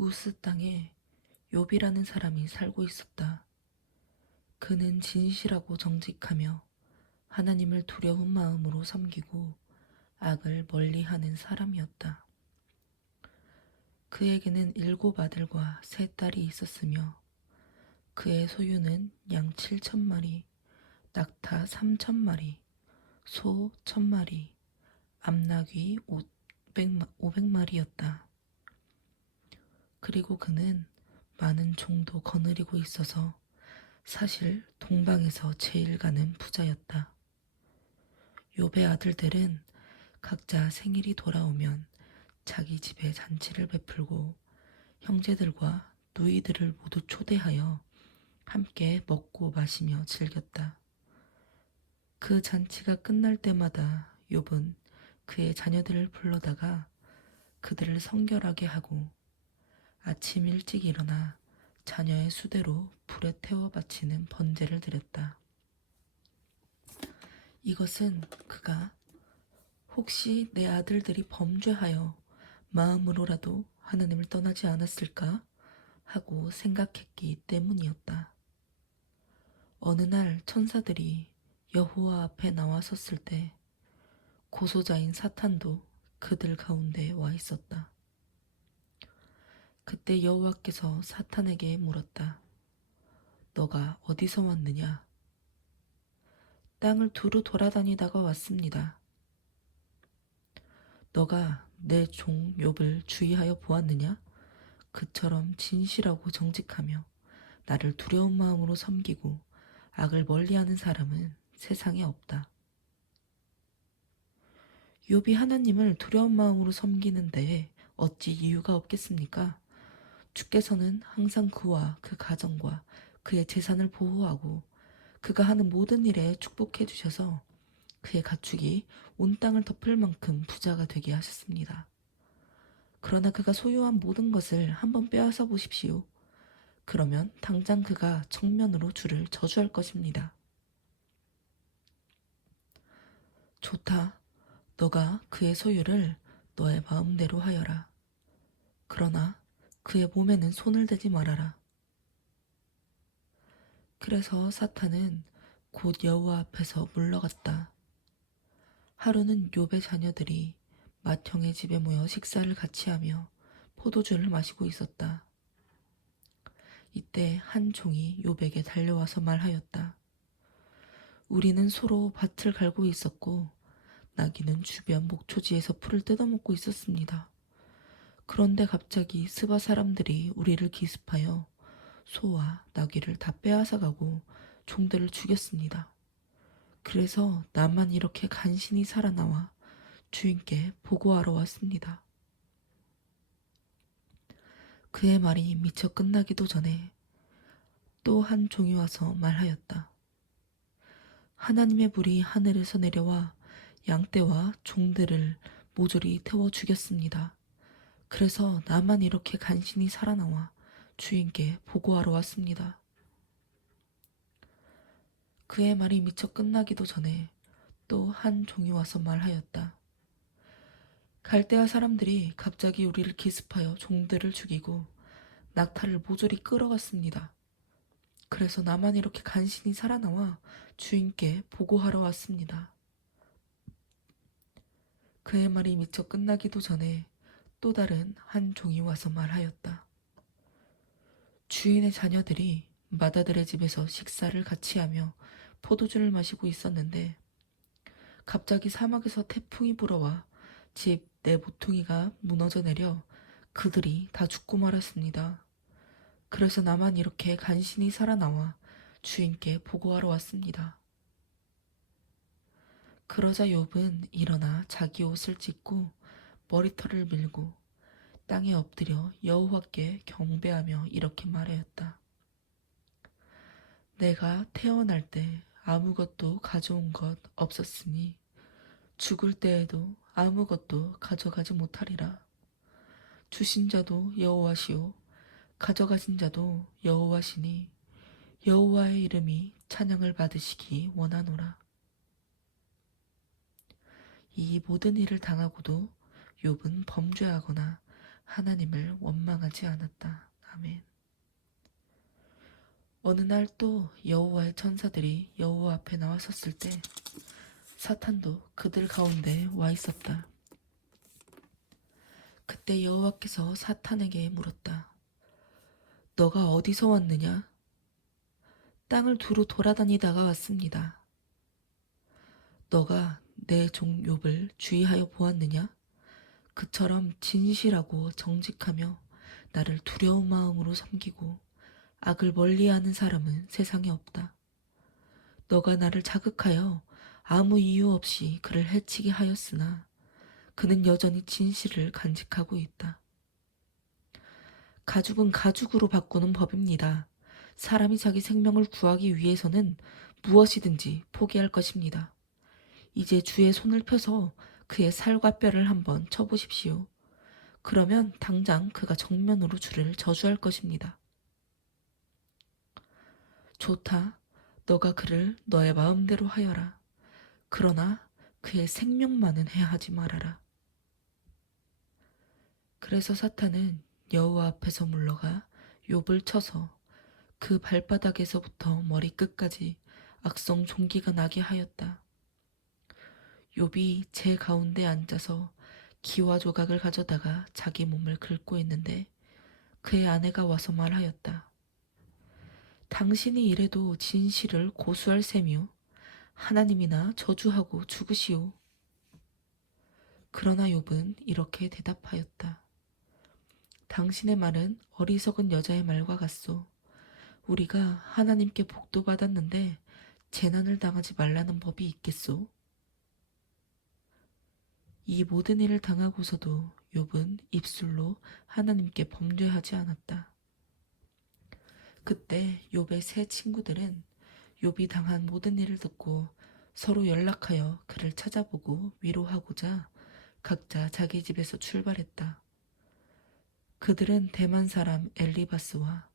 우스 땅에 욥이라는 사람이 살고 있었다. 그는 진실하고 정직하며 하나님을 두려운 마음으로 섬기고 악을 멀리하는 사람이었다. 그에게는 7 아들과 3딸이 있었으며 그의 소유는 양 7,000마리, 낙타 3,000마리, 소 1,000마리, 암나귀 500마리였다. 그리고 그는 많은 종도 거느리고 있어서 사실 동방에서 제일 가는 부자였다. 욥의 아들들은 각자 생일이 돌아오면 자기 집에 잔치를 베풀고 형제들과 누이들을 모두 초대하여 함께 먹고 마시며 즐겼다. 그 잔치가 끝날 때마다 욥은 그의 자녀들을 불러다가 그들을 성결하게 하고 아침 일찍 일어나 자녀의 수대로 불에 태워 바치는 번제를 드렸다. 이것은 그가 혹시 내 아들들이 범죄하여 마음으로라도 하나님을 떠나지 않았을까 하고 생각했기 때문이었다. 어느 날 천사들이 여호와 앞에 나와 섰을 때 고소자인 사탄도 그들 가운데 와 있었다. 그때 여호와께서 사탄에게 물었다. 너가 어디서 왔느냐? 땅을 두루 돌아다니다가 왔습니다. 너가 내 종 욥을 주의하여 보았느냐? 그처럼 진실하고 정직하며 나를 두려운 마음으로 섬기고 악을 멀리하는 사람은 세상에 없다. 욥이 하나님을 두려운 마음으로 섬기는데 어찌 이유가 없겠습니까? 주께서는 항상 그와 그 가정과 그의 재산을 보호하고 그가 하는 모든 일에 축복해 주셔서 그의 가축이 온 땅을 덮을 만큼 부자가 되게 하셨습니다. 그러나 그가 소유한 모든 것을 한번 빼앗아 보십시오. 그러면 당장 그가 정면으로 주를 저주할 것입니다. 좋다. 너가 그의 소유를 너의 마음대로 하여라. 그러나 그의 몸에는 손을 대지 말아라. 그래서 사탄은 곧 여호와 앞에서 물러갔다. 하루는 욥의 자녀들이 맏형의 집에 모여 식사를 같이 하며 포도주를 마시고 있었다. 이때 한 종이 욥에게 달려와서 말하였다. 우리는 소로 밭을 갈고 있었고 나귀는 주변 목초지에서 풀을 뜯어먹고 있었습니다. 그런데 갑자기 스바 사람들이 우리를 기습하여 소와 나귀를 다 빼앗아가고 종들을 죽였습니다. 그래서 나만 이렇게 간신히 살아나와 주인께 보고하러 왔습니다. 그의 말이 미처 끝나기도 전에 또 한 종이 와서 말하였다. 하나님의 불이 하늘에서 내려와 양떼와 종들을 모조리 태워 죽였습니다. 그래서 나만 이렇게 간신히 살아나와 주인께 보고하러 왔습니다. 그의 말이 미처 끝나기도 전에 또 한 종이 와서 말하였다. 갈대아 사람들이 갑자기 우리를 기습하여 종들을 죽이고 낙타를 모조리 끌어갔습니다. 그래서 나만 이렇게 간신히 살아나와 주인께 보고하러 왔습니다. 그의 말이 미처 끝나기도 전에 또 다른 한 종이 와서 말하였다. 주인의 자녀들이 맏아들의 집에서 식사를 같이 하며 포도주를 마시고 있었는데 갑자기 사막에서 태풍이 불어와 집 내 모퉁이가 무너져 내려 그들이 다 죽고 말았습니다. 그래서 나만 이렇게 간신히 살아나와 주인께 보고하러 왔습니다. 그러자 욥은 일어나 자기 옷을 찢고 머리털을 밀고 땅에 엎드려 여호와께 경배하며 이렇게 말하였다. 내가 태어날 때 아무것도 가져온 것 없었으니 죽을 때에도 아무것도 가져가지 못하리라. 주신 자도 여호와시오 가져가신 자도 여호와시니 여호와의 이름이 찬양을 받으시기 원하노라. 이 모든 일을 당하고도 욥은 범죄하거나 하나님을 원망하지 않았다. 아멘. 어느 날 또 여호와의 천사들이 여호와 앞에 나왔었을 때 사탄도 그들 가운데 와 있었다. 그때 여호와께서 사탄에게 물었다. 너가 어디서 왔느냐? 땅을 두루 돌아다니다가 왔습니다. 너가 내 종 욥을 주의하여 보았느냐? 그처럼 진실하고 정직하며 나를 두려운 마음으로 섬기고 악을 멀리하는 사람은 세상에 없다. 너가 나를 자극하여 아무 이유 없이 그를 해치게 하였으나 그는 여전히 진실을 간직하고 있다. 가죽은 가죽으로 바꾸는 법입니다. 사람이 자기 생명을 구하기 위해서는 무엇이든지 포기할 것입니다. 이제 주의 손을 펴서 그의 살과 뼈를 한번 쳐보십시오. 그러면 당장 그가 정면으로 주를 저주할 것입니다. 좋다. 너가 그를 너의 마음대로 하여라. 그러나 그의 생명만은 해하지 말아라. 그래서 사탄은 여호와 앞에서 물러가 욥을 쳐서 그 발바닥에서부터 머리끝까지 악성 종기가 나게 하였다. 욥이 제 가운데 앉아서 기와 조각을 가져다가 자기 몸을 긁고 있는데 그의 아내가 와서 말하였다. 당신이 이래도 진실을 고수할 셈이요. 하나님이나 저주하고 죽으시오. 그러나 욥은 이렇게 대답하였다. 당신의 말은 어리석은 여자의 말과 같소. 우리가 하나님께 복도 받았는데 재난을 당하지 말라는 법이 있겠소? 이 모든 일을 당하고서도 욥은 입술로 하나님께 범죄하지 않았다. 그때 욥의 세 친구들은 욥이 당한 모든 일을 듣고 서로 연락하여 그를 찾아보고 위로하고자 각자 자기 집에서 출발했다. 그들은 대만 사람 엘리바스와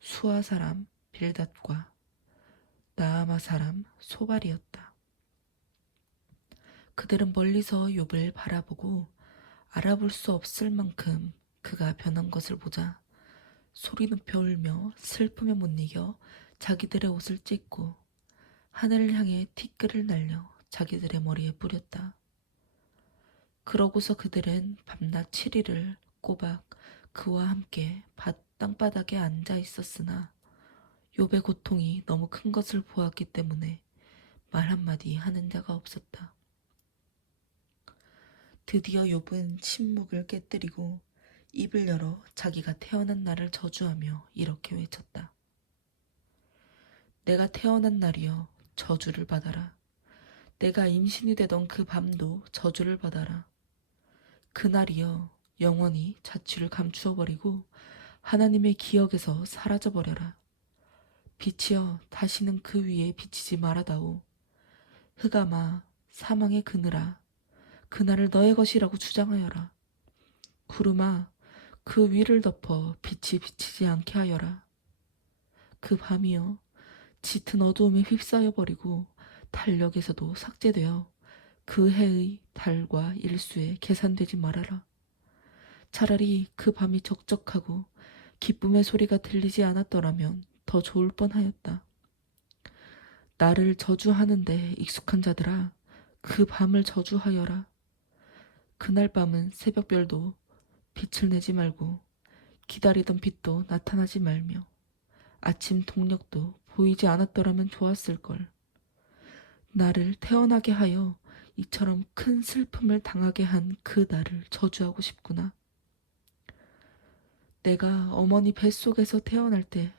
수아 사람 빌닷과 나아마 사람 소발이었다. 그들은 멀리서 욥을 바라보고 알아볼 수 없을 만큼 그가 변한 것을 보자 소리 높여 울며 슬픔에 못 이겨 자기들의 옷을 찢고 하늘을 향해 티끌을 날려 자기들의 머리에 뿌렸다. 그러고서 그들은 밤낮 7일을 꼬박 그와 함께 땅바닥에 앉아 있었으나 욥의 고통이 너무 큰 것을 보았기 때문에 말 한마디 하는 자가 없었다. 드디어 욥은 침묵을 깨뜨리고 입을 열어 자기가 태어난 날을 저주하며 이렇게 외쳤다. 내가 태어난 날이여 저주를 받아라. 내가 임신이 되던 그 밤도 저주를 받아라. 그날이여 영원히 자취를 감추어 버리고 하나님의 기억에서 사라져 버려라. 빛이여 다시는 그 위에 비치지 말아다오. 흑암아 사망의 그늘아 그날을 너의 것이라고 주장하여라. 구름아 그 위를 덮어 빛이 비치지 않게 하여라. 그 밤이여 짙은 어두움에 휩싸여 버리고 달력에서도 삭제되어 그 해의 달과 일수에 계산되지 말아라. 차라리 그 밤이 적적하고 기쁨의 소리가 들리지 않았더라면 더 좋을 뻔하였다. 나를 저주하는데 익숙한 자들아, 그 밤을 저주하여라. 그날 밤은 새벽별도 빛을 내지 말고 기다리던 빛도 나타나지 말며 아침 동력도 보이지 않았더라면 좋았을걸. 나를 태어나게 하여 이처럼 큰 슬픔을 당하게 한 그 날을 저주하고 싶구나. 내가 어머니 뱃속에서 태어날 때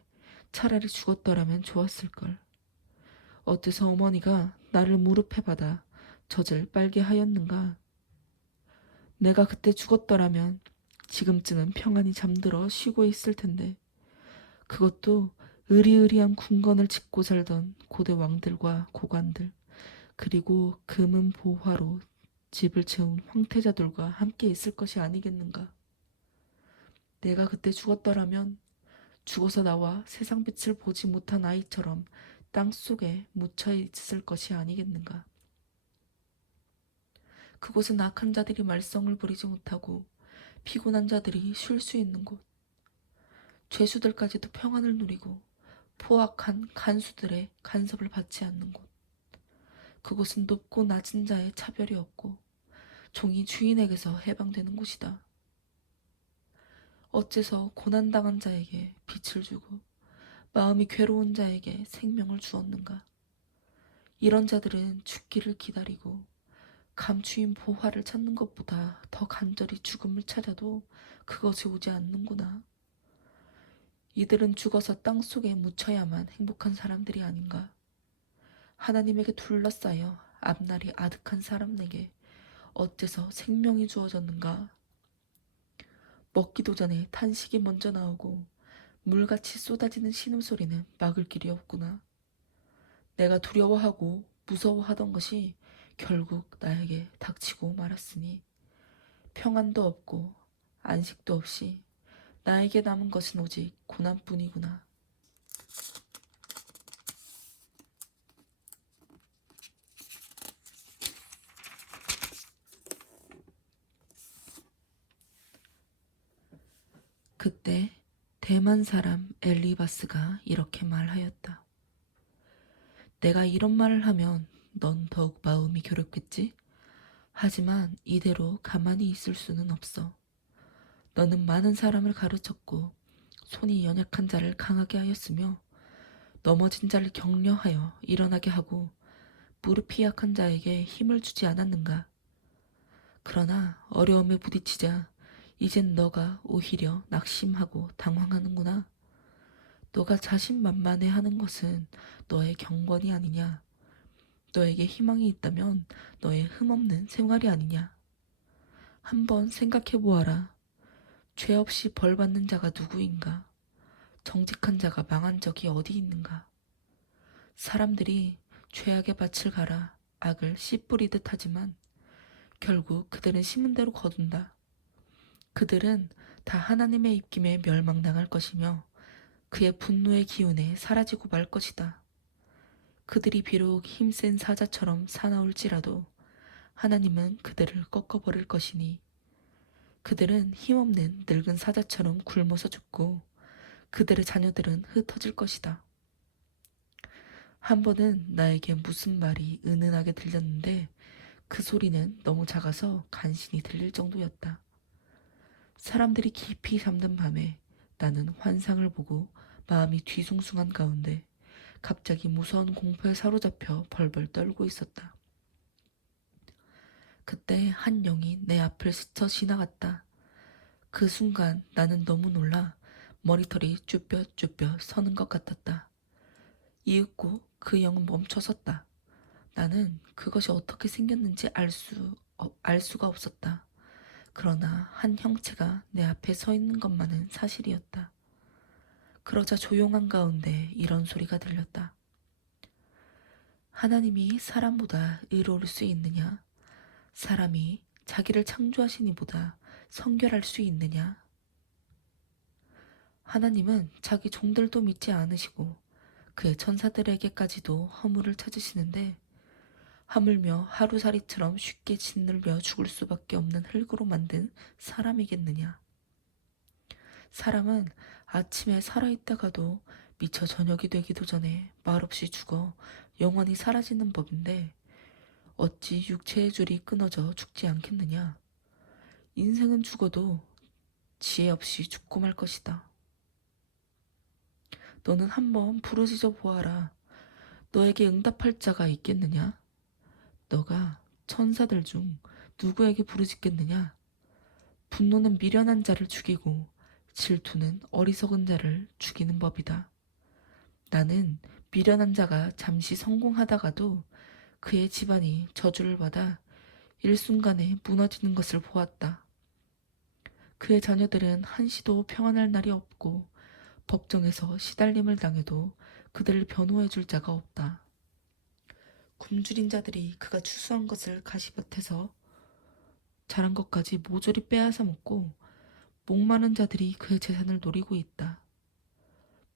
차라리 죽었더라면 좋았을걸. 어째서 어머니가 나를 무릎에 받아 젖을 빨게 하였는가? 내가 그때 죽었더라면 지금쯤은 평안히 잠들어 쉬고 있을 텐데 그것도 으리으리한 궁건을 짓고 살던 고대 왕들과 고관들 그리고 금은 보화로 집을 채운 황태자들과 함께 있을 것이 아니겠는가? 내가 그때 죽었더라면 죽어서 나와 세상 빛을 보지 못한 아이처럼 땅 속에 묻혀 있을 것이 아니겠는가? 그곳은 악한 자들이 말썽을 부리지 못하고 피곤한 자들이 쉴 수 있는 곳, 죄수들까지도 평안을 누리고 포악한 간수들의 간섭을 받지 않는 곳. 그곳은 높고 낮은 자의 차별이 없고 종이 주인에게서 해방되는 곳이다. 어째서 고난당한 자에게 빛을 주고 마음이 괴로운 자에게 생명을 주었는가? 이런 자들은 죽기를 기다리고 감추인 보화를 찾는 것보다 더 간절히 죽음을 찾아도 그것이 오지 않는구나. 이들은 죽어서 땅 속에 묻혀야만 행복한 사람들이 아닌가. 하나님에게 둘러싸여 앞날이 아득한 사람에게 어째서 생명이 주어졌는가. 먹기도 전에 탄식이 먼저 나오고 물같이 쏟아지는 신음소리는 막을 길이 없구나. 내가 두려워하고 무서워하던 것이 결국 나에게 닥치고 말았으니 평안도 없고 안식도 없이 나에게 남은 것은 오직 고난뿐이구나. 그때 대만 사람 엘리바스가 이렇게 말하였다. 내가 이런 말을 하면 넌 더욱 마음이 괴롭겠지? 하지만 이대로 가만히 있을 수는 없어. 너는 많은 사람을 가르쳤고 손이 연약한 자를 강하게 하였으며 넘어진 자를 격려하여 일어나게 하고 무릎이 약한 자에게 힘을 주지 않았는가? 그러나 어려움에 부딪히자 이젠 너가 오히려 낙심하고 당황하는구나. 너가 자신만만해하는 것은 너의 경건이 아니냐? 너에게 희망이 있다면 너의 흠없는 생활이 아니냐? 한번 생각해 보아라. 죄 없이 벌 받는 자가 누구인가? 정직한 자가 망한 적이 어디 있는가? 사람들이 죄악의 밭을 갈아 악을 씨 뿌리듯 하지만 결국 그들은 심은 대로 거둔다. 그들은 다 하나님의 입김에 멸망당할 것이며 그의 분노의 기운에 사라지고 말 것이다. 그들이 비록 힘센 사자처럼 사나울지라도 하나님은 그들을 꺾어버릴 것이니 그들은 힘없는 늙은 사자처럼 굶어서 죽고 그들의 자녀들은 흩어질 것이다. 한 번은 나에게 무슨 말이 은은하게 들렸는데 그 소리는 너무 작아서 간신히 들릴 정도였다. 사람들이 깊이 잠든 밤에 나는 환상을 보고 마음이 뒤숭숭한 가운데 갑자기 무서운 공포에 사로잡혀 벌벌 떨고 있었다. 그때 한 영이 내 앞을 스쳐 지나갔다. 그 순간 나는 너무 놀라 머리털이 쭈뼛쭈뼛 서는 것 같았다. 이윽고 그 영은 멈춰섰다. 나는 그것이 어떻게 생겼는지 알 수가 없었다. 그러나 한 형체가 내 앞에 서 있는 것만은 사실이었다. 그러자 조용한 가운데 이런 소리가 들렸다. 하나님이 사람보다 의로울 수 있느냐? 사람이 자기를 창조하신 이보다 성결할 수 있느냐? 하나님은 자기 종들도 믿지 않으시고 그의 천사들에게까지도 허물을 찾으시는데 하물며 하루살이처럼 쉽게 짓눌려 죽을 수밖에 없는 흙으로 만든 사람이겠느냐? 사람은 아침에 살아있다가도 미처 저녁이 되기도 전에 말없이 죽어 영원히 사라지는 법인데 어찌 육체의 줄이 끊어져 죽지 않겠느냐? 인생은 죽어도 지혜 없이 죽고 말 것이다. 너는 한번 부르짖어 보아라. 너에게 응답할 자가 있겠느냐? 너가 천사들 중 누구에게 부르짖겠느냐? 분노는 미련한 자를 죽이고 질투는 어리석은 자를 죽이는 법이다. 나는 미련한 자가 잠시 성공하다가도 그의 집안이 저주를 받아 일순간에 무너지는 것을 보았다. 그의 자녀들은 한시도 평안할 날이 없고 법정에서 시달림을 당해도 그들을 변호해 줄 자가 없다. 굶주린 자들이 그가 추수한 것을 가시밭에서 자란 것까지 모조리 빼앗아 먹고 목마른 자들이 그의 재산을 노리고 있다.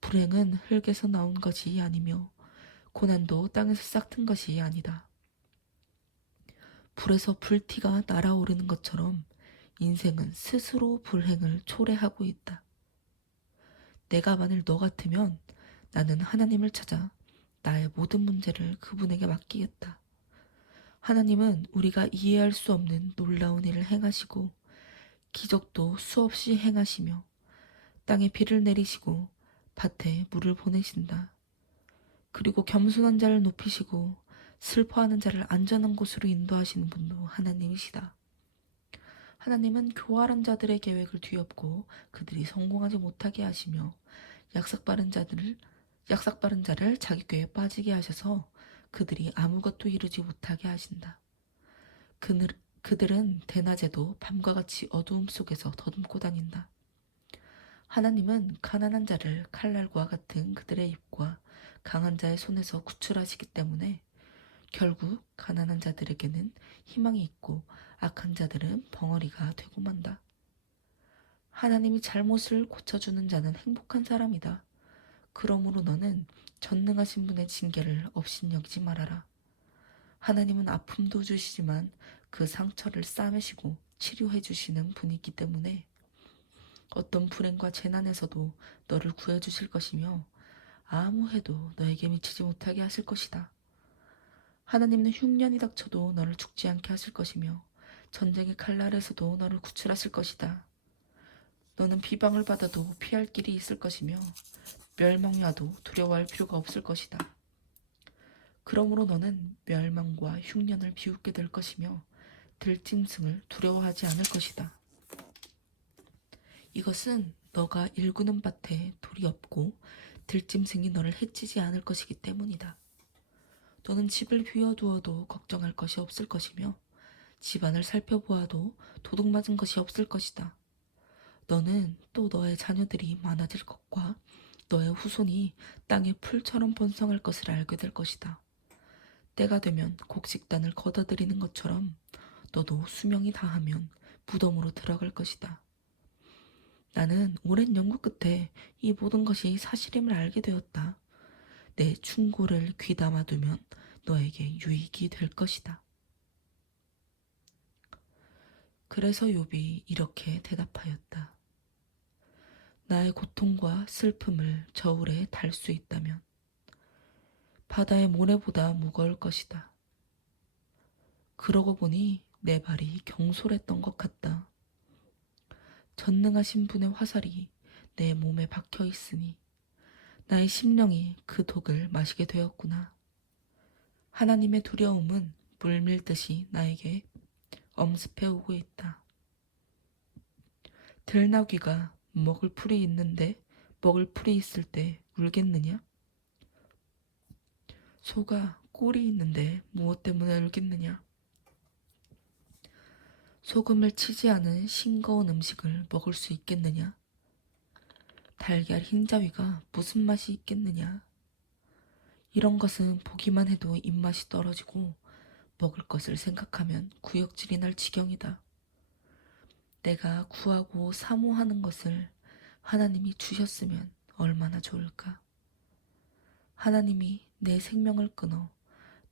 불행은 흙에서 나온 것이 아니며 고난도 땅에서 싹튼 것이 아니다. 불에서 불티가 날아오르는 것처럼 인생은 스스로 불행을 초래하고 있다. 내가 만일 너 같으면 나는 하나님을 찾아 나의 모든 문제를 그분에게 맡기겠다. 하나님은 우리가 이해할 수 없는 놀라운 일을 행하시고 기적도 수없이 행하시며 땅에 비를 내리시고 밭에 물을 보내신다. 그리고 겸손한 자를 높이시고 슬퍼하는 자를 안전한 곳으로 인도하시는 분도 하나님이시다. 하나님은 교활한 자들의 계획을 뒤엎고 그들이 성공하지 못하게 하시며 약삭빠른 자를 자기 꾀에 빠지게 하셔서 그들이 아무것도 이루지 못하게 하신다. 그늘, 그들은 대낮에도 밤과 같이 어두움 속에서 더듬고 다닌다. 하나님은 가난한 자를 칼날과 같은 그들의 입과 강한 자의 손에서 구출하시기 때문에 결국 가난한 자들에게는 희망이 있고 악한 자들은 벙어리가 되고 만다. 하나님이 잘못을 고쳐주는 자는 행복한 사람이다. 그러므로 너는 전능하신 분의 징계를 업신여기지 말아라. 하나님은 아픔도 주시지만 그 상처를 싸매시고 치료해 주시는 분이기 때문에 어떤 불행과 재난에서도 너를 구해 주실 것이며 아무 해도 너에게 미치지 못하게 하실 것이다. 하나님은 흉년이 닥쳐도 너를 죽지 않게 하실 것이며 전쟁의 칼날에서도 너를 구출하실 것이다. 너는 비방을 받아도 피할 길이 있을 것이며 멸망이 와도 두려워할 필요가 없을 것이다. 그러므로 너는 멸망과 흉년을 비웃게 될 것이며 들짐승을 두려워하지 않을 것이다. 이것은 너가 일구는 밭에 돌이 없고 들짐승이 너를 해치지 않을 것이기 때문이다. 너는 집을 비워두어도 걱정할 것이 없을 것이며 집안을 살펴보아도 도둑맞은 것이 없을 것이다. 너는 또 너의 자녀들이 많아질 것과 너의 후손이 땅의 풀처럼 번성할 것을 알게 될 것이다. 때가 되면 곡식단을 걷어들이는 것처럼 너도 수명이 다하면 무덤으로 들어갈 것이다. 나는 오랜 연구 끝에 이 모든 것이 사실임을 알게 되었다. 내 충고를 귀담아 두면 너에게 유익이 될 것이다. 그래서 욥이 이렇게 대답하였다. 나의 고통과 슬픔을 저울에 달 수 있다면 바다의 모래보다 무거울 것이다. 그러고 보니 내 발이 경솔했던 것 같다. 전능하신 분의 화살이 내 몸에 박혀 있으니 나의 심령이 그 독을 마시게 되었구나. 하나님의 두려움은 물밀듯이 나에게 엄습해 오고 있다. 들나귀가 먹을 풀이 있는데 먹을 풀이 있을 때 울겠느냐? 소가 꼴이 있는데 무엇 때문에 울겠느냐? 소금을 치지 않은 싱거운 음식을 먹을 수 있겠느냐? 달걀 흰자위가 무슨 맛이 있겠느냐? 이런 것은 보기만 해도 입맛이 떨어지고 먹을 것을 생각하면 구역질이 날 지경이다. 내가 구하고 사모하는 것을 하나님이 주셨으면 얼마나 좋을까? 하나님이 내 생명을 끊어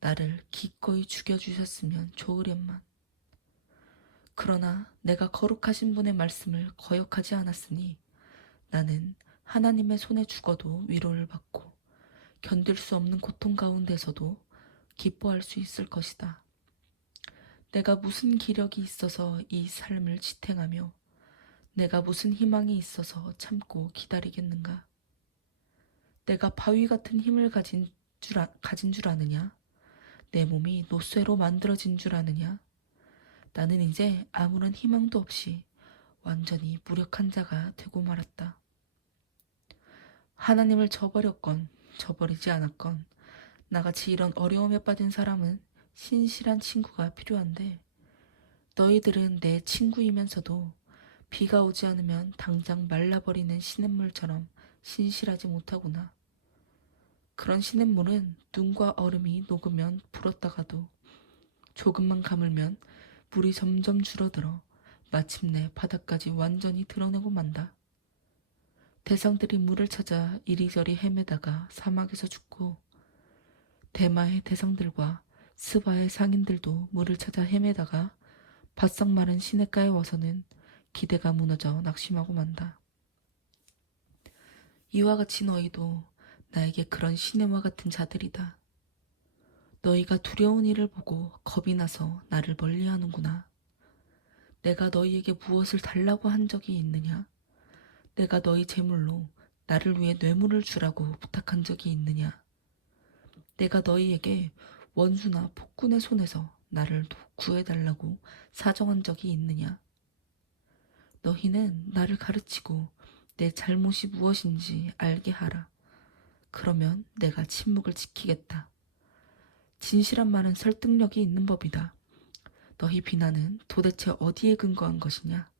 나를 기꺼이 죽여주셨으면 좋으련만. 그러나 내가 거룩하신 분의 말씀을 거역하지 않았으니 나는 하나님의 손에 죽어도 위로를 받고 견딜 수 없는 고통 가운데서도 기뻐할 수 있을 것이다. 내가 무슨 기력이 있어서 이 삶을 지탱하며 내가 무슨 희망이 있어서 참고 기다리겠는가? 내가 바위 같은 힘을 가진 줄 아느냐? 내 몸이 노쇠로 만들어진 줄 아느냐? 나는 이제 아무런 희망도 없이 완전히 무력한 자가 되고 말았다. 하나님을 저버렸건 저버리지 않았건 나같이 이런 어려움에 빠진 사람은 신실한 친구가 필요한데 너희들은 내 친구이면서도 비가 오지 않으면 당장 말라버리는 시냇물처럼 신실하지 못하구나. 그런 시냇물은 눈과 얼음이 녹으면 불었다가도 조금만 가물면 물이 점점 줄어들어 마침내 바닥까지 완전히 드러내고 만다. 대상들이 물을 찾아 이리저리 헤매다가 사막에서 죽고 대마의 대상들과 스바의 상인들도 물을 찾아 헤매다가 바싹 마른 시냇가에 와서는 기대가 무너져 낙심하고 만다. 이와 같이 너희도 나에게 그런 시내와 같은 자들이다. 너희가 두려운 일을 보고 겁이 나서 나를 멀리하는구나. 내가 너희에게 무엇을 달라고 한 적이 있느냐? 내가 너희 제물로 나를 위해 뇌물을 주라고 부탁한 적이 있느냐? 내가 너희에게 원수나 폭군의 손에서 나를 구해달라고 사정한 적이 있느냐? 너희는 나를 가르치고 내 잘못이 무엇인지 알게 하라. 그러면 내가 침묵을 지키겠다. 진실한 말은 설득력이 있는 법이다. 너희 비난은 도대체 어디에 근거한 것이냐?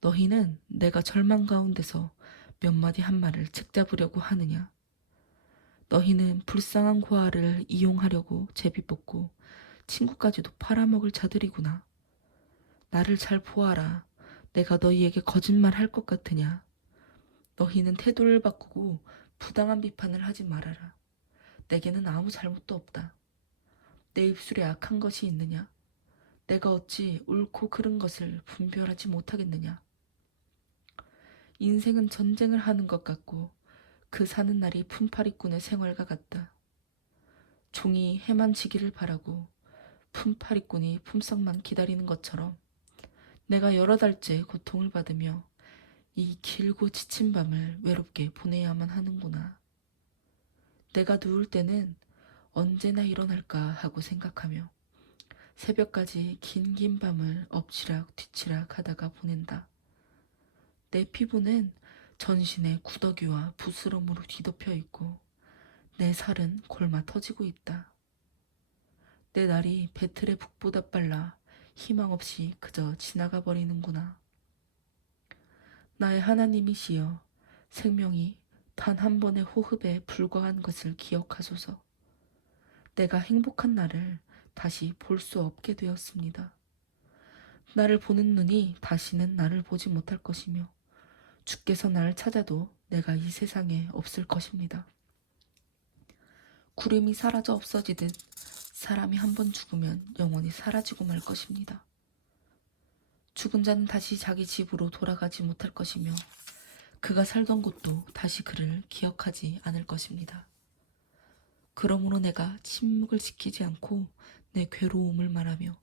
너희는 내가 절망 가운데서 몇 마디 한 말을 책잡으려고 하느냐? 너희는 불쌍한 고아를 이용하려고 제비뽑고 친구까지도 팔아먹을 자들이구나. 나를 잘 보아라. 내가 너희에게 거짓말 할 것 같으냐? 너희는 태도를 바꾸고 부당한 비판을 하지 말아라. 내게는 아무 잘못도 없다. 내 입술에 악한 것이 있느냐? 내가 어찌 옳고 그른 것을 분별하지 못하겠느냐? 인생은 전쟁을 하는 것 같고 그 사는 날이 품팔이꾼의 생활과 같다. 종이 해만 지기를 바라고 품팔이꾼이 품삯만 기다리는 것처럼 내가 여러 달째 고통을 받으며 이 길고 지친 밤을 외롭게 보내야만 하는구나. 내가 누울 때는 언제나 일어날까 하고 생각하며 새벽까지 긴 밤을 엎치락 뒤치락 하다가 보낸다. 내 피부는 전신에 구더기와 부스럼으로 뒤덮여 있고 내 살은 골마 터지고 있다. 내 날이 배틀의 북보다 빨라 희망 없이 그저 지나가 버리는구나. 나의 하나님이시여, 생명이 단 한 번의 호흡에 불과한 것을 기억하소서. 내가 행복한 날을 다시 볼 수 없게 되었습니다. 나를 보는 눈이 다시는 나를 보지 못할 것이며 주께서 나를 찾아도 내가 이 세상에 없을 것입니다. 구름이 사라져 없어지듯 사람이 한 번 죽으면 영원히 사라지고 말 것입니다. 죽은 자는 다시 자기 집으로 돌아가지 못할 것이며 그가 살던 곳도 다시 그를 기억하지 않을 것입니다. 그러므로 내가 침묵을 지키지 않고 내 괴로움을 말하며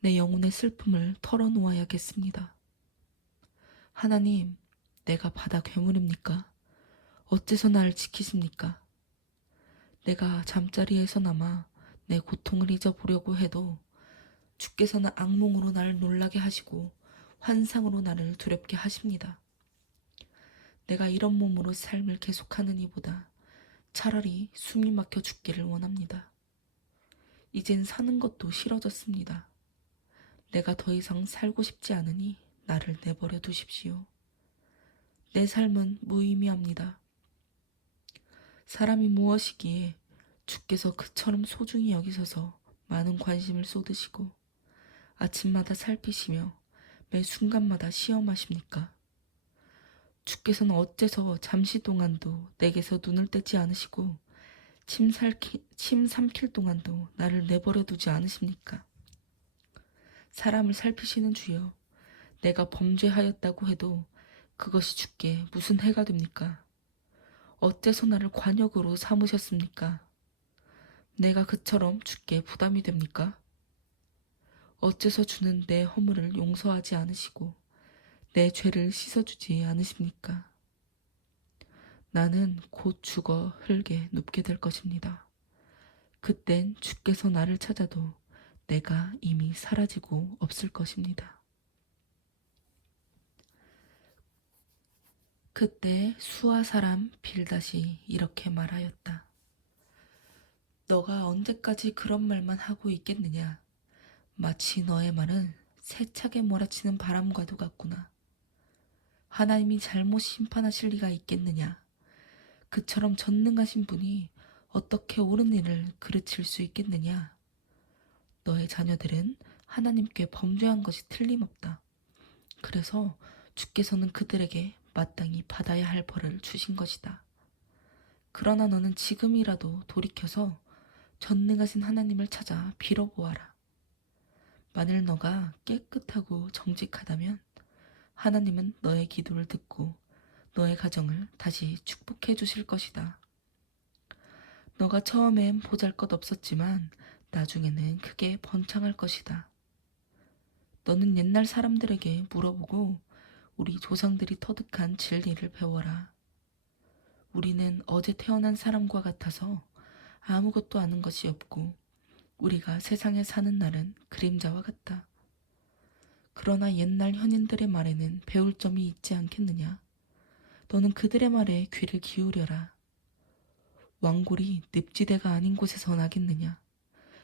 내 영혼의 슬픔을 털어놓아야겠습니다. 하나님, 내가 바다 괴물입니까? 어째서 나를 지키십니까? 내가 잠자리에서나마 내 고통을 잊어보려고 해도 주께서는 악몽으로 나를 놀라게 하시고 환상으로 나를 두렵게 하십니다. 내가 이런 몸으로 삶을 계속하는 이보다 차라리 숨이 막혀 죽기를 원합니다. 이젠 사는 것도 싫어졌습니다. 내가 더 이상 살고 싶지 않으니 나를 내버려 두십시오. 내 삶은 무의미합니다. 사람이 무엇이기에 주께서 그처럼 소중히 여기셔서 많은 관심을 쏟으시고 아침마다 살피시며 매 순간마다 시험하십니까? 주께서는 어째서 잠시 동안도 내게서 눈을 떼지 않으시고 침 삼킬 동안도 나를 내버려 두지 않으십니까? 사람을 살피시는 주여, 내가 범죄하였다고 해도 그것이 주께 무슨 해가 됩니까? 어째서 나를 관역으로 삼으셨습니까? 내가 그처럼 주께 부담이 됩니까? 어째서 주는 내 허물을 용서하지 않으시고 내 죄를 씻어주지 않으십니까? 나는 곧 죽어 흙에 눕게 될 것입니다. 그땐 주께서 나를 찾아도 내가 이미 사라지고 없을 것입니다. 그때 수아 사람 빌닷이 이렇게 말하였다. 너가 언제까지 그런 말만 하고 있겠느냐? 마치 너의 말은 세차게 몰아치는 바람과도 같구나. 하나님이 잘못 심판하실 리가 있겠느냐? 그처럼 전능하신 분이 어떻게 옳은 일을 그르칠 수 있겠느냐? 너의 자녀들은 하나님께 범죄한 것이 틀림없다. 그래서 주께서는 그들에게 마땅히 받아야 할 벌을 주신 것이다. 그러나 너는 지금이라도 돌이켜서 전능하신 하나님을 찾아 빌어보아라. 만일 너가 깨끗하고 정직하다면 하나님은 너의 기도를 듣고 너의 가정을 다시 축복해 주실 것이다. 너가 처음엔 보잘것없었지만 나중에는 크게 번창할 것이다. 너는 옛날 사람들에게 물어보고 우리 조상들이 터득한 진리를 배워라. 우리는 어제 태어난 사람과 같아서 아무것도 아는 것이 없고 우리가 세상에 사는 날은 그림자와 같다. 그러나 옛날 현인들의 말에는 배울 점이 있지 않겠느냐? 너는 그들의 말에 귀를 기울여라. 왕골이 늪지대가 아닌 곳에서 나겠느냐?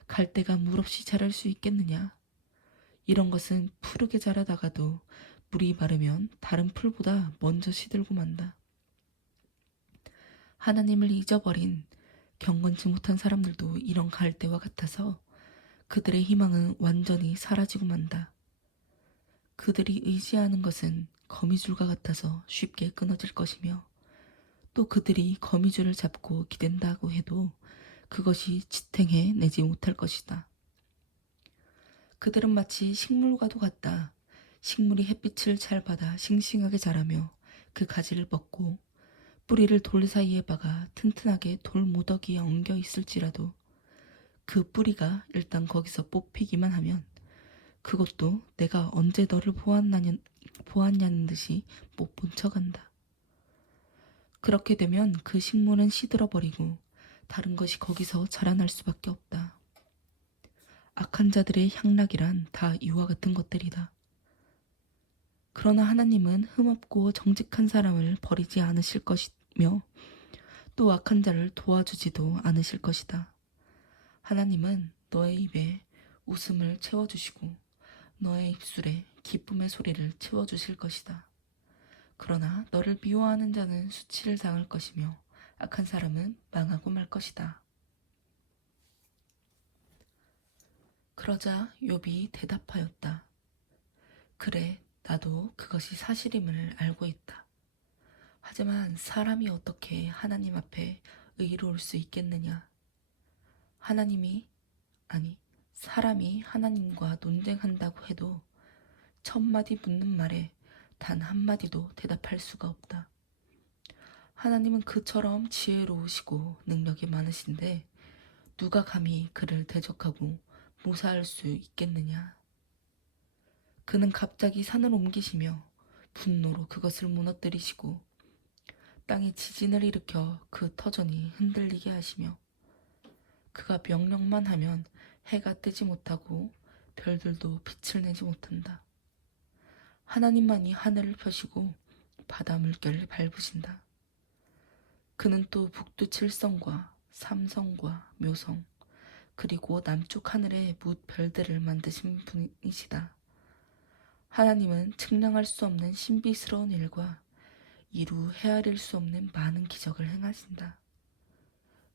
갈대가 물 없이 자랄 수 있겠느냐? 이런 것은 푸르게 자라다가도 물이 마르면 다른 풀보다 먼저 시들고 만다. 하나님을 잊어버린 경건치 못한 사람들도 이런 갈대와 같아서 그들의 희망은 완전히 사라지고 만다. 그들이 의지하는 것은 거미줄과 같아서 쉽게 끊어질 것이며 또 그들이 거미줄을 잡고 기댄다고 해도 그것이 지탱해 내지 못할 것이다. 그들은 마치 식물과도 같다. 식물이 햇빛을 잘 받아 싱싱하게 자라며 그 가지를 뻗고 뿌리를 돌 사이에 박아 튼튼하게 돌 무더기에 엉겨 있을지라도 그 뿌리가 일단 거기서 뽑히기만 하면 그것도 내가 언제 너를 보았냐는 듯이 못 본 척한다. 그렇게 되면 그 식물은 시들어버리고 다른 것이 거기서 자라날 수밖에 없다. 악한 자들의 향락이란 다 이와 같은 것들이다. 그러나 하나님은 흠없고 정직한 사람을 버리지 않으실 것이며 또 악한 자를 도와주지도 않으실 것이다. 하나님은 너의 입에 웃음을 채워주시고 너의 입술에 기쁨의 소리를 채워주실 것이다. 그러나 너를 미워하는 자는 수치를 당할 것이며 악한 사람은 망하고 말 것이다. 그러자 욥이 대답하였다. 그래, 나도 그것이 사실임을 알고 있다. 하지만 사람이 어떻게 하나님 앞에 의로울 수 있겠느냐? 아니, 사람이 하나님과 논쟁한다고 해도 1000마디 묻는 말에 단 한마디도 대답할 수가 없다. 하나님은 그처럼 지혜로우시고 능력이 많으신데 누가 감히 그를 대적하고 모사할 수 있겠느냐? 그는 갑자기 산을 옮기시며 분노로 그것을 무너뜨리시고 땅에 지진을 일으켜 그 터전이 흔들리게 하시며 그가 명령만 하면 해가 뜨지 못하고 별들도 빛을 내지 못한다. 하나님만이 하늘을 펴시고 바다 물결을 밟으신다. 그는 또 북두 7성과 삼성과 묘성 그리고 남쪽 하늘의 뭇 별들을 만드신 분이시다. 하나님은 측량할 수 없는 신비스러운 일과 이루 헤아릴 수 없는 많은 기적을 행하신다.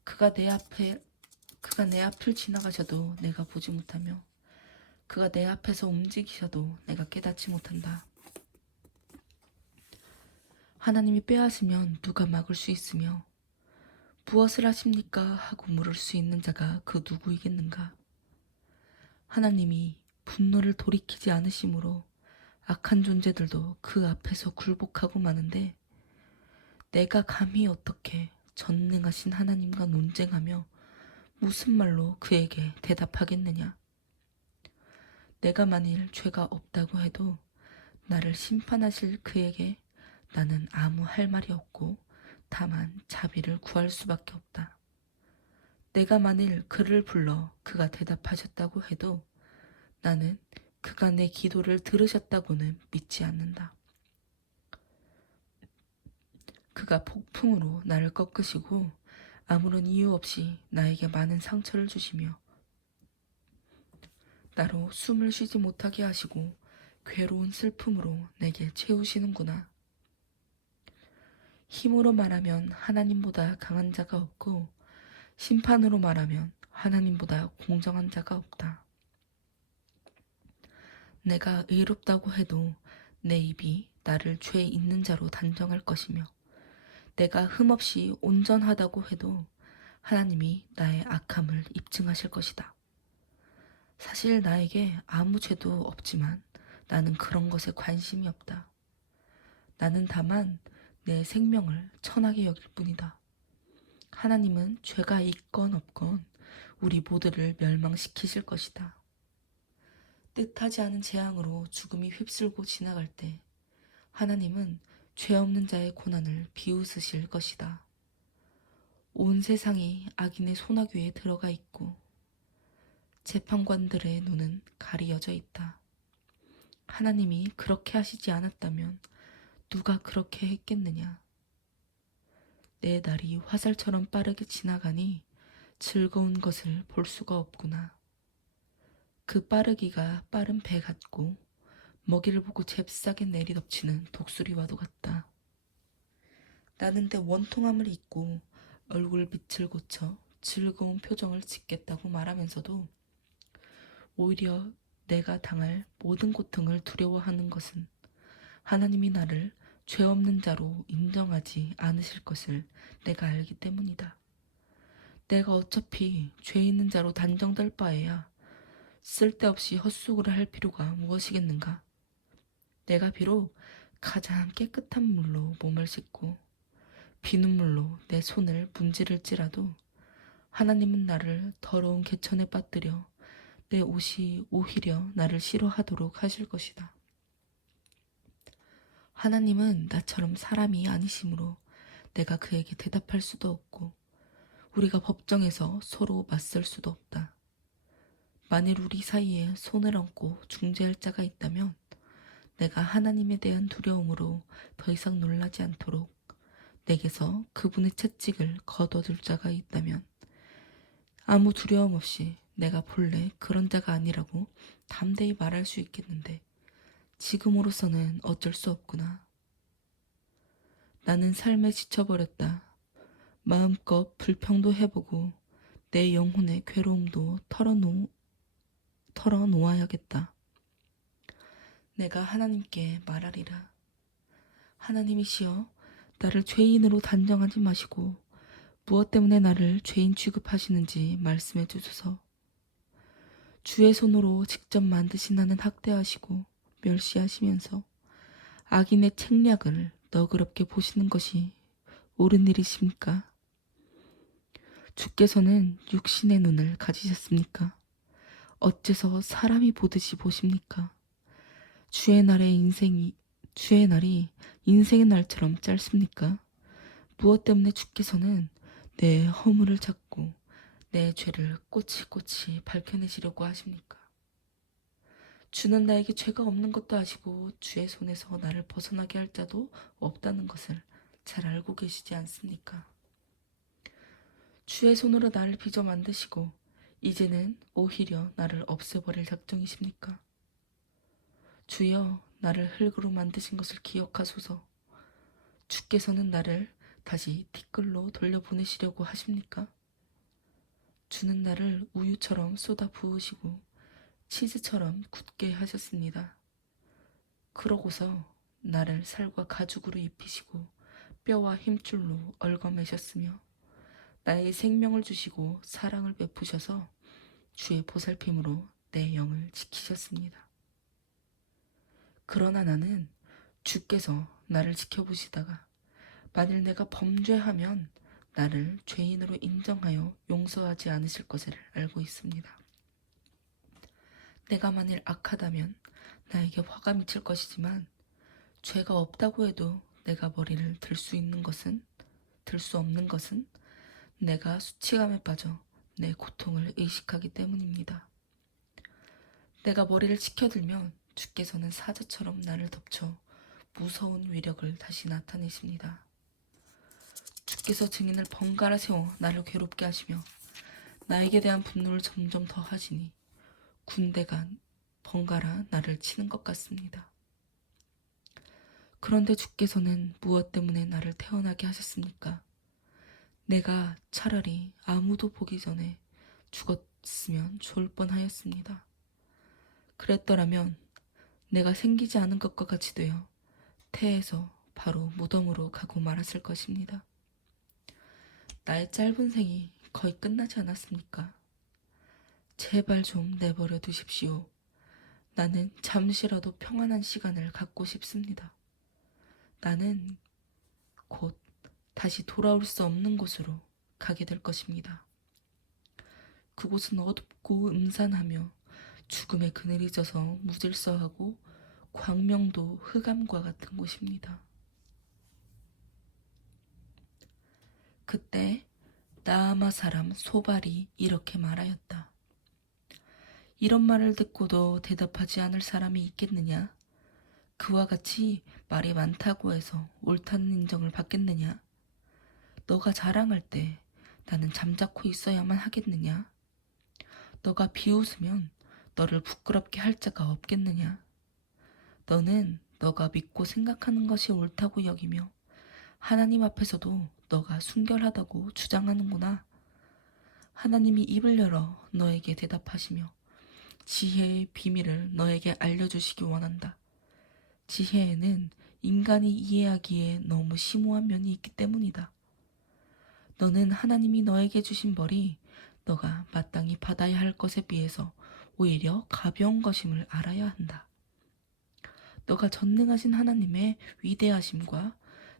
그가 내 앞을 지나가셔도 내가 보지 못하며 그가 내 앞에서 움직이셔도 내가 깨닫지 못한다. 하나님이 빼앗으면 누가 막을 수 있으며 무엇을 하십니까? 하고 물을 수 있는 자가 그 누구이겠는가? 하나님이 분노를 돌이키지 않으심으로 악한 존재들도 그 앞에서 굴복하고 마는데 내가 감히 어떻게 전능하신 하나님과 논쟁하며 무슨 말로 그에게 대답하겠느냐? 내가 만일 죄가 없다고 해도 나를 심판하실 그에게 나는 아무 할 말이 없고 다만 자비를 구할 수밖에 없다. 내가 만일 그를 불러 그가 대답하셨다고 해도 나는 그가 내 기도를 들으셨다고는 믿지 않는다. 그가 폭풍으로 나를 꺾으시고 아무런 이유 없이 나에게 많은 상처를 주시며 나로 숨을 쉬지 못하게 하시고 괴로운 슬픔으로 내게 채우시는구나. 힘으로 말하면 하나님보다 강한 자가 없고 심판으로 말하면 하나님보다 공정한 자가 없다. 내가 의롭다고 해도 내 입이 나를 죄 있는 자로 단정할 것이며 내가 흠없이 온전하다고 해도 하나님이 나의 악함을 입증하실 것이다. 사실 나에게 아무 죄도 없지만 나는 그런 것에 관심이 없다. 나는 다만 내 생명을 천하게 여길 뿐이다. 하나님은 죄가 있건 없건 우리 모두를 멸망시키실 것이다. 뜻하지 않은 재앙으로 죽음이 휩쓸고 지나갈 때 하나님은 죄 없는 자의 고난을 비웃으실 것이다. 온 세상이 악인의 소나귀에 들어가 있고 재판관들의 눈은 가리어져 있다. 하나님이 그렇게 하시지 않았다면 누가 그렇게 했겠느냐? 내 날이 화살처럼 빠르게 지나가니 즐거운 것을 볼 수가 없구나. 그 빠르기가 빠른 배 같고 먹이를 보고 잽싸게 내리덮치는 독수리와도 같다. 나는 내 원통함을 잊고 얼굴 빛을 고쳐 즐거운 표정을 짓겠다고 말하면서도 오히려 내가 당할 모든 고통을 두려워하는 것은 하나님이 나를 죄 없는 자로 인정하지 않으실 것을 내가 알기 때문이다. 내가 어차피 죄 있는 자로 단정될 바에야 쓸데없이 헛수고를 할 필요가 무엇이겠는가? 내가 비록 가장 깨끗한 물로 몸을 씻고 비눗물로 내 손을 문지를지라도 하나님은 나를 더러운 개천에 빠뜨려 내 옷이 오히려 나를 싫어하도록 하실 것이다. 하나님은 나처럼 사람이 아니시므로 내가 그에게 대답할 수도 없고 우리가 법정에서 서로 맞설 수도 없다. 만일 우리 사이에 손을 얹고 중재할 자가 있다면 내가 하나님에 대한 두려움으로 더 이상 놀라지 않도록 내게서 그분의 채찍을 거둬줄 자가 있다면 아무 두려움 없이 내가 본래 그런 자가 아니라고 담대히 말할 수 있겠는데 지금으로서는 어쩔 수 없구나. 나는 삶에 지쳐버렸다. 마음껏 불평도 해보고 내 영혼의 괴로움도 털어놓아야겠다. 내가 하나님께 말하리라. 하나님이시여, 나를 죄인으로 단정하지 마시고 무엇 때문에 나를 죄인 취급하시는지 말씀해 주소서. 주의 손으로 직접 만드신 나는 학대하시고 멸시하시면서 악인의 책략을 너그럽게 보시는 것이 옳은 일이십니까? 주께서는 육신의 눈을 가지셨습니까? 어째서 사람이 보듯이 보십니까? 주의 날이 인생의 날처럼 짧습니까? 무엇 때문에 주께서는 내 허물을 찾고 내 죄를 꼬치꼬치 밝혀내시려고 하십니까? 주는 나에게 죄가 없는 것도 아시고 주의 손에서 나를 벗어나게 할 자도 없다는 것을 잘 알고 계시지 않습니까? 주의 손으로 나를 빚어 만드시고 이제는 오히려 나를 없애버릴 작정이십니까? 주여, 나를 흙으로 만드신 것을 기억하소서. 주께서는 나를 다시 티끌로 돌려보내시려고 하십니까? 주는 나를 우유처럼 쏟아 부으시고 치즈처럼 굳게 하셨습니다. 그러고서 나를 살과 가죽으로 입히시고 뼈와 힘줄로 얽어매셨으며 나에게 생명을 주시고 사랑을 베푸셔서 주의 보살핌으로 내 영을 지키셨습니다. 그러나 나는 주께서 나를 지켜보시다가 만일 내가 범죄하면 나를 죄인으로 인정하여 용서하지 않으실 것을 알고 있습니다. 내가 만일 악하다면 나에게 화가 미칠 것이지만 죄가 없다고 해도 내가 머리를 들 수 없는 것은 내가 수치감에 빠져 내 고통을 의식하기 때문입니다. 내가 머리를 치켜들면 주께서는 사자처럼 나를 덮쳐 무서운 위력을 다시 나타내십니다. 주께서 증인을 번갈아 세워 나를 괴롭게 하시며 나에게 대한 분노를 점점 더 하시니 군대가 번갈아 나를 치는 것 같습니다. 그런데 주께서는 무엇 때문에 나를 태어나게 하셨습니까? 내가 차라리 아무도 보기 전에 죽었으면 좋을 뻔하였습니다. 그랬더라면 내가 생기지 않은 것과 같이 되어 태에서 바로 무덤으로 가고 말았을 것입니다. 나의 짧은 생이 거의 끝나지 않았습니까? 제발 좀 내버려 두십시오. 나는 잠시라도 평안한 시간을 갖고 싶습니다. 나는 곧 다시 돌아올 수 없는 곳으로 가게 될 것입니다. 그곳은 어둡고 음산하며 죽음의 그늘이 져서 무질서하고 광명도 흑암과 같은 곳입니다. 그때 나아마 사람 소발이 이렇게 말하였다. 이런 말을 듣고도 대답하지 않을 사람이 있겠느냐? 그와 같이 말이 많다고 해서 옳다는 인정을 받겠느냐? 너가 자랑할 때 나는 잠자코 있어야만 하겠느냐? 너가 비웃으면 너를 부끄럽게 할 자가 없겠느냐? 너는 너가 믿고 생각하는 것이 옳다고 여기며 하나님 앞에서도 너가 순결하다고 주장하는구나. 하나님이 입을 열어 너에게 대답하시며 지혜의 비밀을 너에게 알려주시기 원한다. 지혜에는 인간이 이해하기에 너무 심오한 면이 있기 때문이다. 너는 하나님이 너에게 주신 벌이 너가 마땅히 받아야 할 것에 비해서 오히려 가벼운 것임을 알아야 한다. 너가 전능하신 하나님의 위대하심과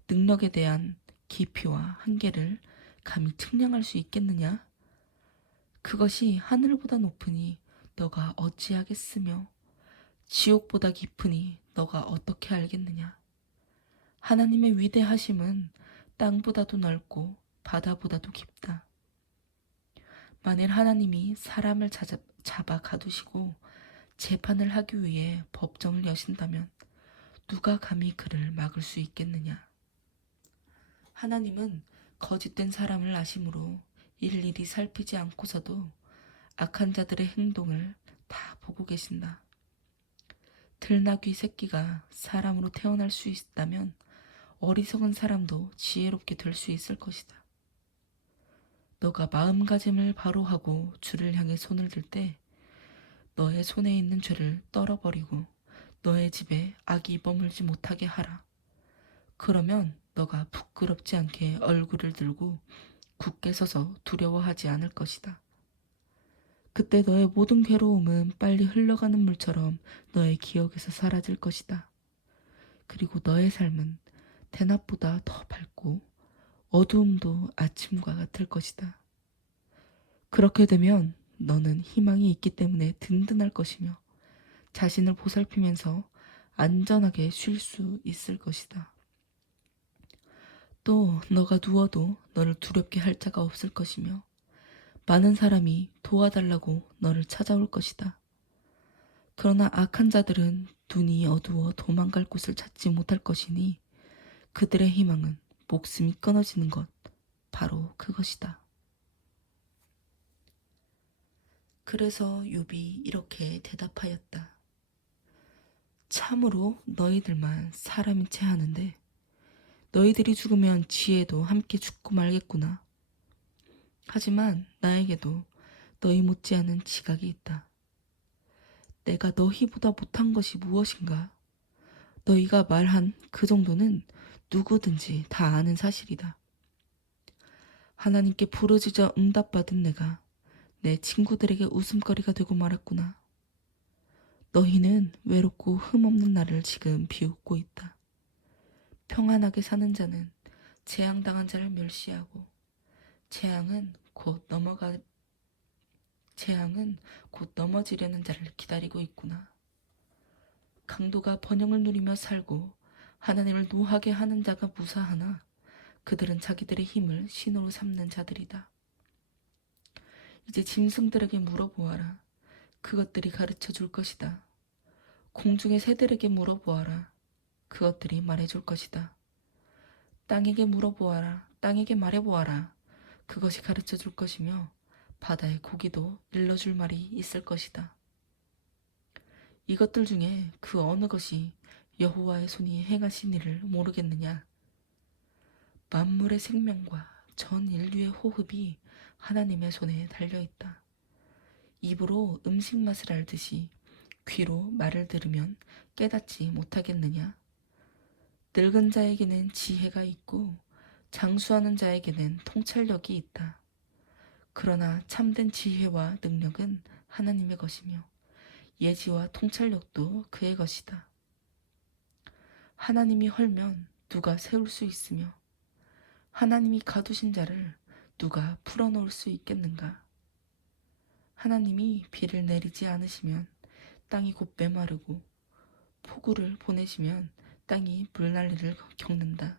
능력에 대한 깊이와 한계를 감히 측량할 수 있겠느냐? 그것이 하늘보다 높으니 너가 어찌하겠으며 지옥보다 깊으니 너가 어떻게 알겠느냐? 하나님의 위대하심은 땅보다도 넓고 바다보다도 깊다. 만일 하나님이 사람을 잡아 가두시고 재판을 하기 위해 법정을 여신다면 누가 감히 그를 막을 수 있겠느냐? 하나님은 거짓된 사람을 아심으로 일일이 살피지 않고서도 악한 자들의 행동을 다 보고 계신다. 들나귀 새끼가 사람으로 태어날 수 있다면 어리석은 사람도 지혜롭게 될 수 있을 것이다. 너가 마음가짐을 바로 하고 주를 향해 손을 들 때 너의 손에 있는 죄를 떨어버리고 너의 집에 악이 머물지 못하게 하라. 그러면 너가 부끄럽지 않게 얼굴을 들고 굳게 서서 두려워하지 않을 것이다. 그때 너의 모든 괴로움은 빨리 흘러가는 물처럼 너의 기억에서 사라질 것이다. 그리고 너의 삶은 대낮보다 더 밝고 어두움도 아침과 같을 것이다. 그렇게 되면 너는 희망이 있기 때문에 든든할 것이며 자신을 보살피면서 안전하게 쉴 수 있을 것이다. 또 너가 누워도 너를 두렵게 할 자가 없을 것이며 많은 사람이 도와달라고 너를 찾아올 것이다. 그러나 악한 자들은 눈이 어두워 도망갈 곳을 찾지 못할 것이니 그들의 희망은 목숨이 끊어지는 것, 바로 그것이다. 그래서 욥이 이렇게 대답하였다. 참으로 너희들만 사람인 채 하는데 너희들이 죽으면 지혜도 함께 죽고 말겠구나. 하지만 나에게도 너희 못지않은 지각이 있다. 내가 너희보다 못한 것이 무엇인가? 너희가 말한 그 정도는 누구든지 다 아는 사실이다. 하나님께 부르짖어 응답받은 내가 내 친구들에게 웃음거리가 되고 말았구나. 너희는 외롭고 흠없는 나를 지금 비웃고 있다. 평안하게 사는 자는 재앙당한 자를 멸시하고 재앙은 곧 넘어지려는 자를 기다리고 있구나. 강도가 번영을 누리며 살고 하나님을 노하게 하는 자가 무사하나 그들은 자기들의 힘을 신으로 삼는 자들이다. 이제 짐승들에게 물어보아라. 그것들이 가르쳐 줄 것이다. 공중의 새들에게 물어보아라. 그것들이 말해줄 것이다. 땅에게 물어보아라. 땅에게 말해보아라. 그것이 가르쳐 줄 것이며 바다의 고기도 일러줄 말이 있을 것이다. 이것들 중에 그 어느 것이 여호와의 손이 행하신 일을 모르겠느냐? 만물의 생명과 전 인류의 호흡이 하나님의 손에 달려있다. 입으로 음식 맛을 알듯이 귀로 말을 들으면 깨닫지 못하겠느냐? 늙은 자에게는 지혜가 있고 장수하는 자에게는 통찰력이 있다. 그러나 참된 지혜와 능력은 하나님의 것이며 예지와 통찰력도 그의 것이다. 하나님이 헐면 누가 세울 수 있으며 하나님이 가두신 자를 누가 풀어놓을 수 있겠는가? 하나님이 비를 내리지 않으시면 땅이 곧 메마르고 폭우를 보내시면 땅이 물난리를 겪는다.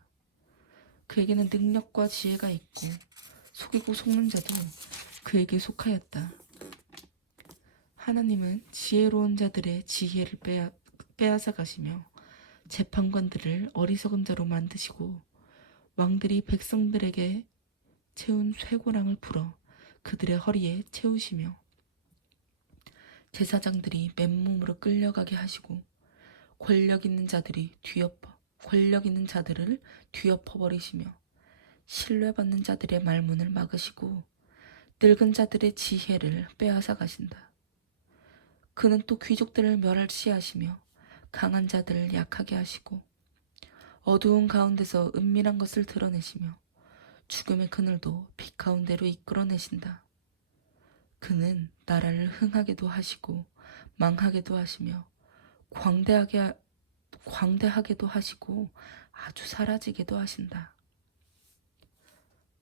그에게는 능력과 지혜가 있고 속이고 속는 자도 그에게 속하였다. 하나님은 지혜로운 자들의 지혜를 빼앗아 가시며 재판관들을 어리석은 자로 만드시고 왕들이 백성들에게 채운 쇠고랑을 풀어 그들의 허리에 채우시며 제사장들이 맨몸으로 끌려가게 하시고 권력 있는 자들을 뒤엎어 버리시며 신뢰받는 자들의 말문을 막으시고 늙은 자들의 지혜를 빼앗아 가신다. 그는 또 귀족들을 멸시하시며 강한 자들을 약하게 하시고 어두운 가운데서 은밀한 것을 드러내시며 죽음의 그늘도 빛 가운데로 이끌어내신다. 그는 나라를 흥하게도 하시고 망하게도 하시며 광대하게도 하시고 아주 사라지게도 하신다.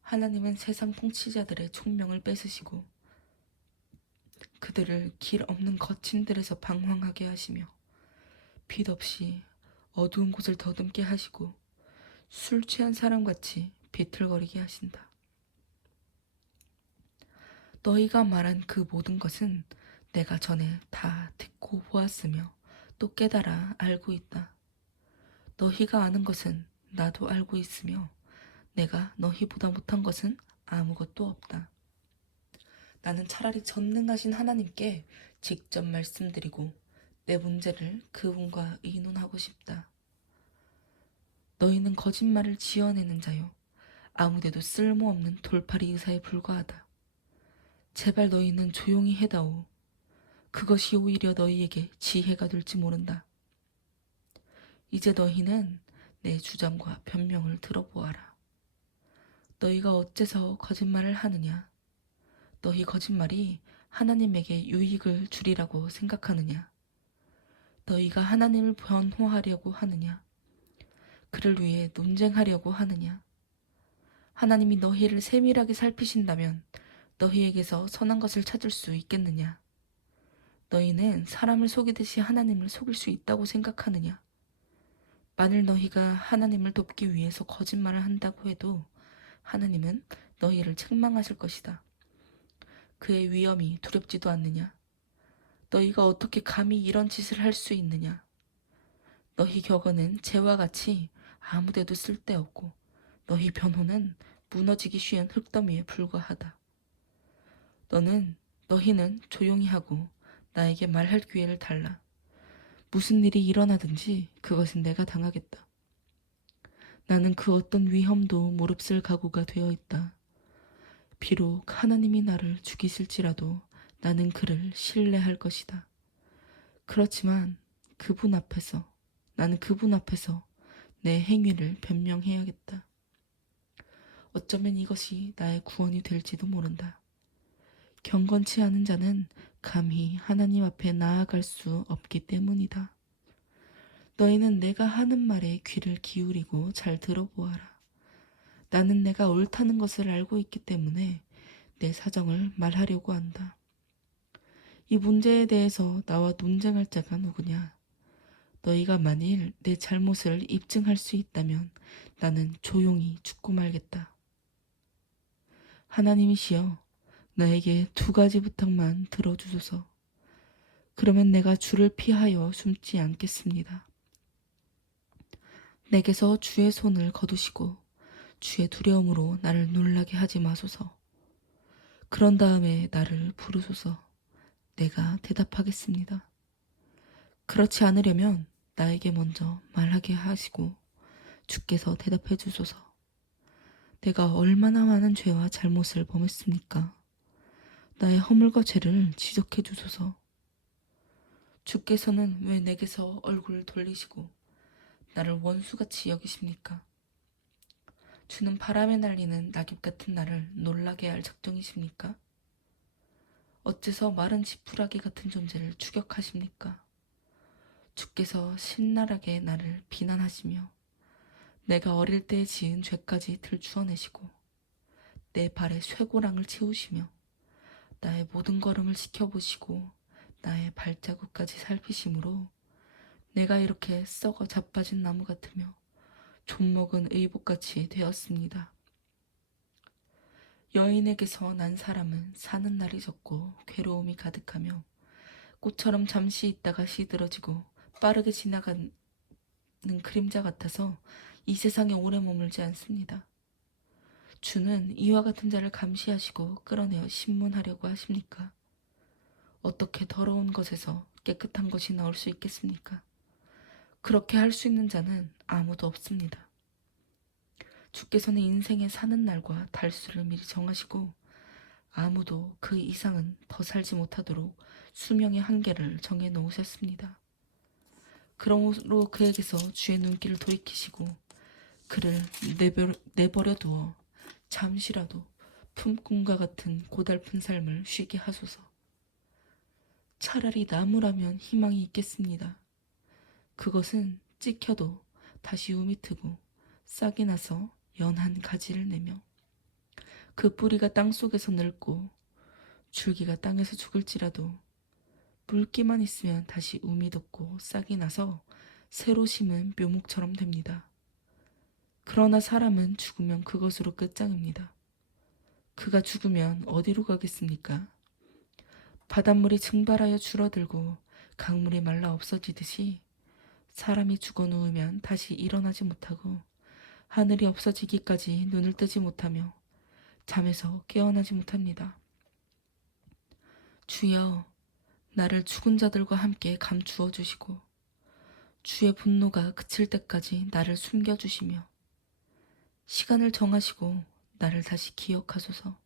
하나님은 세상 통치자들의 총명을 뺏으시고 그들을 길 없는 거친 들에서 방황하게 하시며 빛 없이 어두운 곳을 더듬게 하시고 술 취한 사람같이 비틀거리게 하신다. 너희가 말한 그 모든 것은 내가 전에 다 듣고 보았으며 또 깨달아 알고 있다. 너희가 아는 것은 나도 알고 있으며 내가 너희보다 못한 것은 아무것도 없다. 나는 차라리 전능하신 하나님께 직접 말씀드리고 내 문제를 그분과 의논하고 싶다. 너희는 거짓말을 지어내는 자요 아무데도 쓸모없는 돌팔이 의사에 불과하다. 제발 너희는 조용히 해다오. 그것이 오히려 너희에게 지혜가 될지 모른다. 이제 너희는 내 주장과 변명을 들어보아라. 너희가 어째서 거짓말을 하느냐? 너희 거짓말이 하나님에게 유익을 주리라고 생각하느냐? 너희가 하나님을 변호하려고 하느냐? 그를 위해 논쟁하려고 하느냐? 하나님이 너희를 세밀하게 살피신다면 너희에게서 선한 것을 찾을 수 있겠느냐? 너희는 사람을 속이듯이 하나님을 속일 수 있다고 생각하느냐? 만일 너희가 하나님을 돕기 위해서 거짓말을 한다고 해도 하나님은 너희를 책망하실 것이다. 그의 위엄이 두렵지도 않느냐? 너희가 어떻게 감히 이런 짓을 할 수 있느냐? 너희 격언은 재와 같이 아무데도 쓸데없고 너희 변호는 무너지기 쉬운 흙더미에 불과하다. 너희는 조용히 하고 나에게 말할 기회를 달라. 무슨 일이 일어나든지 그것은 내가 당하겠다. 나는 그 어떤 위험도 무릅쓸 각오가 되어 있다. 비록 하나님이 나를 죽이실지라도 나는 그를 신뢰할 것이다. 그렇지만 나는 그분 앞에서 내 행위를 변명해야겠다. 어쩌면 이것이 나의 구원이 될지도 모른다. 경건치 않은 자는 감히 하나님 앞에 나아갈 수 없기 때문이다. 너희는 내가 하는 말에 귀를 기울이고 잘 들어보아라. 나는 내가 옳다는 것을 알고 있기 때문에 내 사정을 말하려고 한다. 이 문제에 대해서 나와 논쟁할 자가 누구냐? 너희가 만일 내 잘못을 입증할 수 있다면 나는 조용히 죽고 말겠다. 하나님이시여, 나에게 2가지 부탁만 들어주소서. 그러면 내가 주를 피하여 숨지 않겠습니다. 내게서 주의 손을 거두시고 주의 두려움으로 나를 놀라게 하지 마소서. 그런 다음에 나를 부르소서. 내가 대답하겠습니다. 그렇지 않으려면 나에게 먼저 말하게 하시고 주께서 대답해 주소서. 내가 얼마나 많은 죄와 잘못을 범했습니까? 나의 허물과 죄를 지적해 주소서. 주께서는 왜 내게서 얼굴을 돌리시고 나를 원수같이 여기십니까? 주는 바람에 날리는 낙엽 같은 나를 놀라게 할 작정이십니까? 어째서 마른 지푸라기 같은 존재를 추격하십니까? 주께서 신랄하게 나를 비난하시며 내가 어릴 때 지은 죄까지 들추어내시고 내 발에 쇠고랑을 채우시며 나의 모든 걸음을 지켜보시고 나의 발자국까지 살피심으로 내가 이렇게 썩어 자빠진 나무 같으며 좀먹은 의복같이 되었습니다. 여인에게서 난 사람은 사는 날이 적고 괴로움이 가득하며 꽃처럼 잠시 있다가 시들어지고 빠르게 지나가는 그림자 같아서 이 세상에 오래 머물지 않습니다. 주는 이와 같은 자를 감시하시고 끌어내어 신문하려고 하십니까? 어떻게 더러운 것에서 깨끗한 것이 나올 수 있겠습니까? 그렇게 할 수 있는 자는 아무도 없습니다. 주께서는 인생의 사는 날과 달수를 미리 정하시고 아무도 그 이상은 더 살지 못하도록 수명의 한계를 정해 놓으셨습니다. 그러므로 그에게서 주의 눈길을 돌이키시고 그를 내버려 두어 잠시라도 품꿈과 같은 고달픈 삶을 쉬게 하소서. 차라리 나무라면 희망이 있겠습니다. 그것은 찍혀도 다시 움이 트고 싹이 나서 연한 가지를 내며 그 뿌리가 땅속에서 늙고 줄기가 땅에서 죽을지라도 물기만 있으면 다시 움이 돋고 싹이 나서 새로 심은 묘목처럼 됩니다. 그러나 사람은 죽으면 그것으로 끝장입니다. 그가 죽으면 어디로 가겠습니까? 바닷물이 증발하여 줄어들고 강물이 말라 없어지듯이 사람이 죽어 누우면 다시 일어나지 못하고 하늘이 없어지기까지 눈을 뜨지 못하며 잠에서 깨어나지 못합니다. 주여, 나를 죽은 자들과 함께 감추어 주시고 주의 분노가 그칠 때까지 나를 숨겨주시며 시간을 정하시고 나를 다시 기억하소서.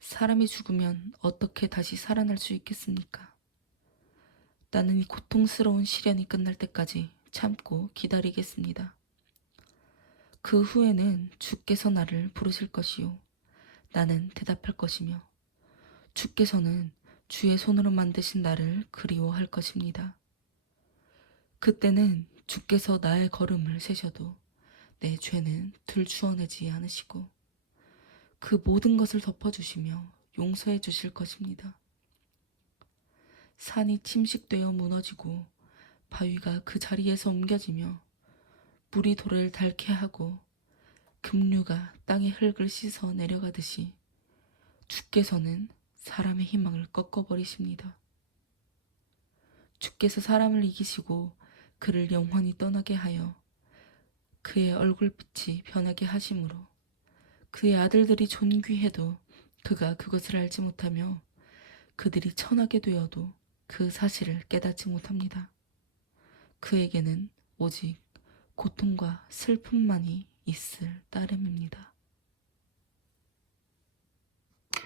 사람이 죽으면 어떻게 다시 살아날 수 있겠습니까? 나는 이 고통스러운 시련이 끝날 때까지 참고 기다리겠습니다. 그 후에는 주께서 나를 부르실 것이요 나는 대답할 것이며 주께서는 주의 손으로 만드신 나를 그리워할 것입니다. 그때는 주께서 나의 걸음을 세셔도 내 죄는 들추어내지 않으시고 그 모든 것을 덮어주시며 용서해 주실 것입니다. 산이 침식되어 무너지고 바위가 그 자리에서 옮겨지며 물이 돌을 닳게 하고 급류가 땅의 흙을 씻어 내려가듯이 주께서는 사람의 희망을 꺾어버리십니다. 주께서 사람을 이기시고 그를 영원히 떠나게 하여 그의 얼굴빛이 변하게 하심으로 그의 아들들이 존귀해도 그가 그것을 알지 못하며 그들이 천하게 되어도 그 사실을 깨닫지 못합니다. 그에게는 오직 고통과 슬픔만이 있을 따름입니다.